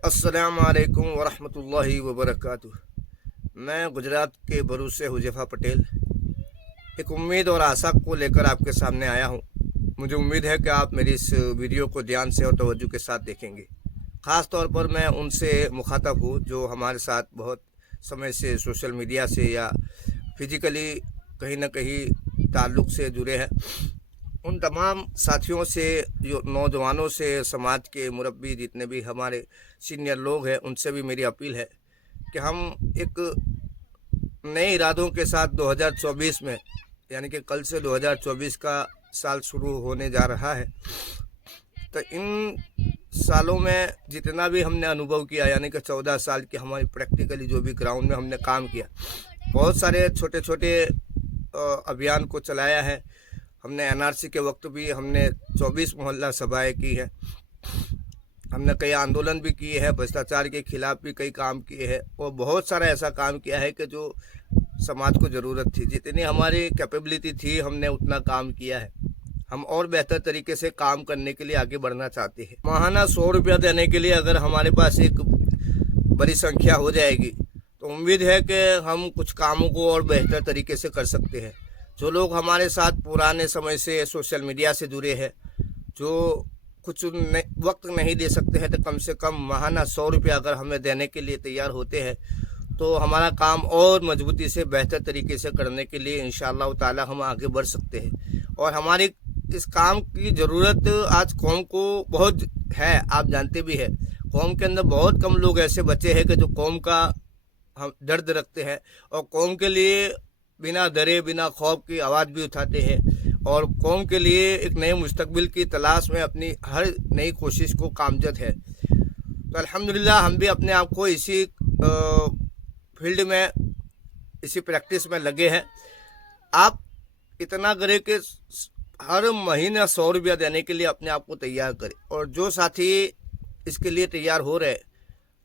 अस्सलाम वालेकुम वरहमतुल्लाहि वबरकातुह। मैं गुजरात के भरूच से हुज़ैफ़ा पटेल एक उम्मीद और आशा को लेकर आपके सामने आया हूँ। मुझे उम्मीद है कि आप मेरी इस वीडियो को ध्यान से और तवज्जो के साथ देखेंगे। ख़ास तौर पर मैं उनसे मुखातब हूँ जो हमारे साथ बहुत समय से सोशल मीडिया से या फिज़िकली कहीं ना कहीं ताल्लुक़ से जुड़े हैं। उन तमाम साथियों से, जो नौजवानों से, समाज के मुरब्बी जितने भी हमारे सीनियर लोग हैं, उनसे भी मेरी अपील है कि हम एक नए इरादों के साथ 2024 में, यानी कि कल से 2024 का साल शुरू होने जा रहा है, तो इन सालों में जितना भी हमने अनुभव किया, यानी कि 14 साल की हमारी प्रैक्टिकली जो भी ग्राउंड में हमने काम किया, बहुत सारे छोटे छोटे अभियान को चलाया है हमने। एनआरसी के वक्त भी हमने 24 मोहल्ला सभाएँ की है, हमने कई आंदोलन भी किए हैं, भ्रष्टाचार के खिलाफ भी कई काम किए हैं और बहुत सारा ऐसा काम किया है कि जो समाज को ज़रूरत थी, जितनी हमारी कैपेबिलिटी थी हमने उतना काम किया है। हम और बेहतर तरीके से काम करने के लिए आगे बढ़ना चाहते हैं। माहाना 100 रुपया देने के लिए अगर हमारे पास एक बड़ी संख्या हो जाएगी तो उम्मीद है कि हम कुछ कामों को और बेहतर तरीके से कर सकते हैं। जो लोग हमारे साथ पुराने समय से सोशल मीडिया से जुड़े हैं, जो कुछ वक्त नहीं दे सकते हैं, तो कम से कम माहाना 100 रुपया अगर हमें देने के लिए तैयार होते हैं तो हमारा काम और मजबूती से बेहतर तरीके से करने के लिए इंशाअल्लाह ताला हम आगे बढ़ सकते हैं। और हमारी इस काम की ज़रूरत आज कौम को बहुत है, आप जानते भी हैं। कौम के अंदर बहुत कम लोग ऐसे बचे हैं कि जो कौम का हम दर्द रखते हैं और कौम के लिए बिना डरे बिना खौफ की आवाज़ भी उठाते हैं और कौम के लिए एक नए मुस्तकबिल की तलाश में अपनी हर नई कोशिश को कामजद है। तो अल्हम्दुलिल्लाह हम भी अपने आप को इसी फील्ड में, इसी प्रैक्टिस में लगे हैं। आप इतना करें कि हर महीने 100 रुपया देने के लिए अपने आप को तैयार करें। और जो साथी इसके लिए तैयार हो रहे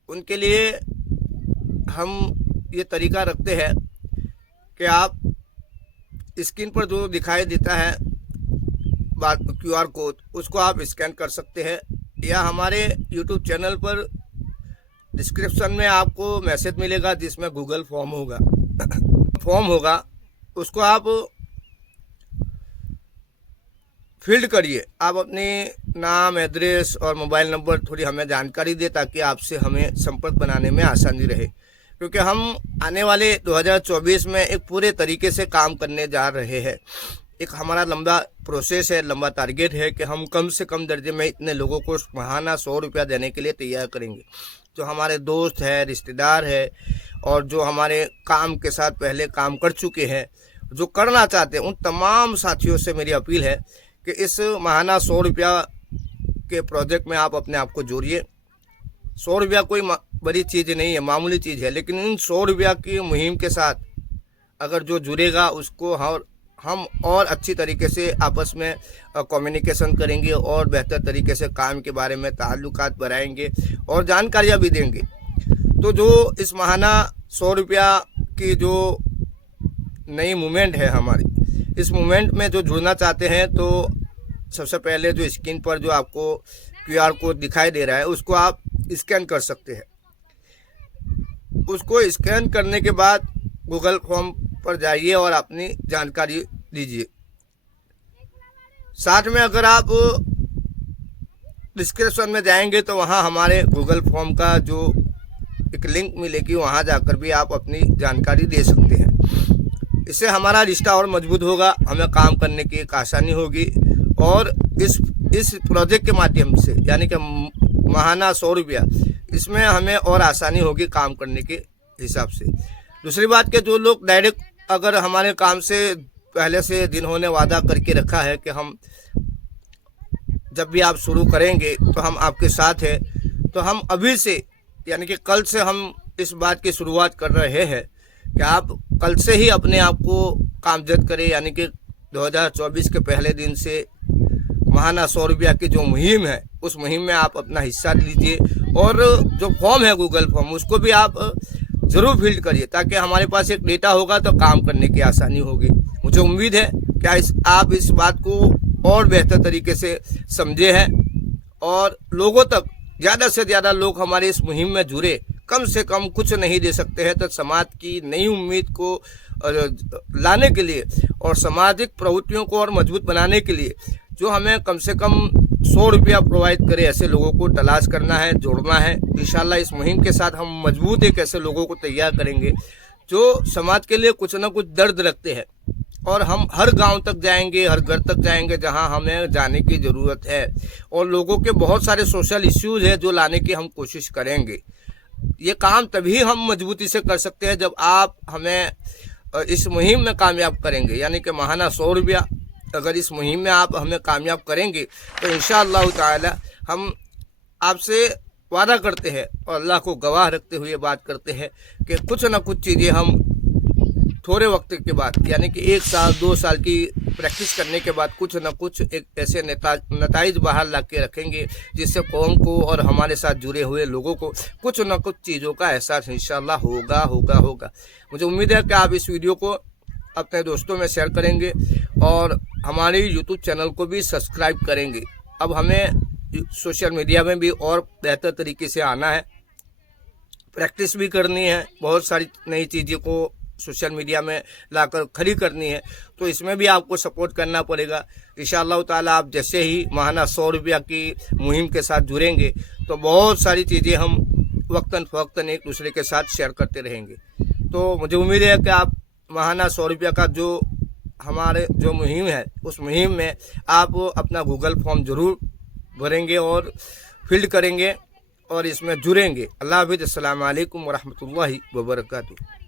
उनके लिए हम ये तरीका रखते हैं कि आप स्क्रीन पर जो दिखाई देता है QR कोड, उसको आप स्कैन कर सकते हैं या हमारे YouTube चैनल पर डिस्क्रिप्शन में आपको मैसेज मिलेगा जिसमें गूगल फॉर्म होगा उसको आप फिल्ड करिए। आप अपने नाम, एड्रेस और मोबाइल नंबर थोड़ी हमें जानकारी दें ताकि आपसे हमें संपर्क बनाने में आसानी रहे, क्योंकि हम आने वाले 2024 में एक पूरे तरीके से काम करने जा रहे हैं। एक हमारा लंबा प्रोसेस है, लंबा टारगेट है कि हम कम से कम दर्जे में इतने लोगों को माहाना 100 रुपया देने के लिए तैयार करेंगे। जो हमारे दोस्त हैं, रिश्तेदार हैं और जो हमारे काम के साथ पहले काम कर चुके हैं, जो करना चाहते हैं, उन तमाम साथियों से मेरी अपील है कि इस माहाना 100 रुपया के प्रोजेक्ट में आप अपने आप को जोड़िए। 100 रुपया कोई बड़ी चीज़ नहीं है, मामूली चीज़ है, लेकिन इन 100 रुपया की मुहिम के साथ अगर जो जुड़ेगा उसको हम और अच्छी तरीके से आपस में कम्युनिकेशन करेंगे और बेहतर तरीके से काम के बारे में ताल्लुकात बढ़ाएंगे और जानकारियाँ भी देंगे। तो जो इस माहाना 100 रुपया की जो नई मूवमेंट है हमारी, इस मूवमेंट में जो जुड़ना चाहते हैं तो सबसे पहले जो स्क्रीन पर जो आपको QR कोड दिखाई दे रहा है उसको आप स्कैन कर सकते हैं। उसको स्कैन करने के बाद गूगल फॉर्म पर जाइए और अपनी जानकारी दीजिए। साथ में अगर आप डिस्क्रिप्शन में जाएंगे तो वहाँ हमारे गूगल फॉर्म का जो एक लिंक मिलेगी, वहाँ जाकर भी आप अपनी जानकारी दे सकते हैं। इससे हमारा रिश्ता और मजबूत होगा, हमें काम करने की एक आसानी होगी और इस प्रोजेक्ट के माध्यम से, यानी कि माहाना 100 रुपया, इसमें हमें और आसानी होगी काम करने के हिसाब से। दूसरी बात कि जो लोग डायरेक्ट अगर हमारे काम से पहले से जिन्होंने वादा करके रखा है कि हम जब भी आप शुरू करेंगे तो हम आपके साथ हैं, तो हम अभी से, यानी कि कल से हम इस बात की शुरुआत कर रहे हैं कि आप कल से ही अपने आप को कामजद करें। यानी कि 2024 के पहले दिन से माहाना 100 रुपया की जो मुहिम है उस मुहिम में आप अपना हिस्सा लीजिए और जो फॉर्म है गूगल फॉर्म, उसको भी आप ज़रूर फिल करिए ताकि हमारे पास एक डेटा होगा तो काम करने की आसानी होगी। मुझे उम्मीद है कि आप इस बात को और बेहतर तरीके से समझे हैं और लोगों तक ज़्यादा से ज़्यादा लोग हमारे इस मुहिम में जुड़े। कम से कम कुछ नहीं दे सकते हैं तो समाज की नई उम्मीद को लाने के लिए और सामाजिक प्रवृत्तियों को और मजबूत बनाने के लिए जो हमें कम से कम 100 रुपया प्रोवाइड करे, ऐसे लोगों को तलाश करना है, जोड़ना है। इंशाल्लाह इस मुहिम के साथ हम मजबूत एक ऐसे लोगों को तैयार करेंगे जो समाज के लिए कुछ ना कुछ दर्द रखते हैं, और हम हर गांव तक जाएंगे, हर घर तक जाएंगे जहां हमें जाने की ज़रूरत है, और लोगों के बहुत सारे सोशल इश्यूज है जो लाने की हम कोशिश करेंगे। ये काम तभी हम मजबूती से कर सकते हैं जब आप हमें इस मुहिम में कामयाब करेंगे, यानी कि माहाना 100 रुपया अगर इस मुहिम में आप हमें कामयाब करेंगे तो इंशाअल्लाह ताला हम आपसे वादा करते हैं और अल्लाह को गवाह रखते हुए बात करते हैं कि कुछ ना कुछ चीज़ें हम थोड़े वक्त के बाद, यानी कि 1 साल 2 साल की प्रैक्टिस करने के बाद कुछ न कुछ एक ऐसे नताइज बाहर ला के रखेंगे जिससे कौम को और हमारे साथ जुड़े हुए लोगों को कुछ न कुछ चीज़ों का एहसास इंशाअल्लाह होगा। मुझे उम्मीद है कि आप इस वीडियो को अपने दोस्तों में शेयर करेंगे और हमारे यूट्यूब चैनल को भी सब्सक्राइब करेंगे। अब हमें सोशल मीडिया में भी और बेहतर तरीके से आना है, प्रैक्टिस भी करनी है, बहुत सारी नई चीज़ों को सोशल मीडिया में लाकर खड़ी करनी है, तो इसमें भी आपको सपोर्ट करना पड़ेगा। इंशाअल्लाह ताला आप जैसे ही माहाना 100 रुपया की मुहिम के साथ जुड़ेंगे तो बहुत सारी चीज़ें हम वक्तन फ़वक्तन एक दूसरे के साथ शेयर करते रहेंगे। तो मुझे उम्मीद है कि आप माहाना 100 रुपया का जो हमारे जो मुहिम है उस मुहिम में आप अपना गूगल फॉर्म ज़रूर भरेंगे और फिल करेंगे और इसमें जुड़ेंगे। अल्लाह हाफ़िज़। अस्सलामु अलैकुम वरहमतुल्लाहि वबरकातुहू।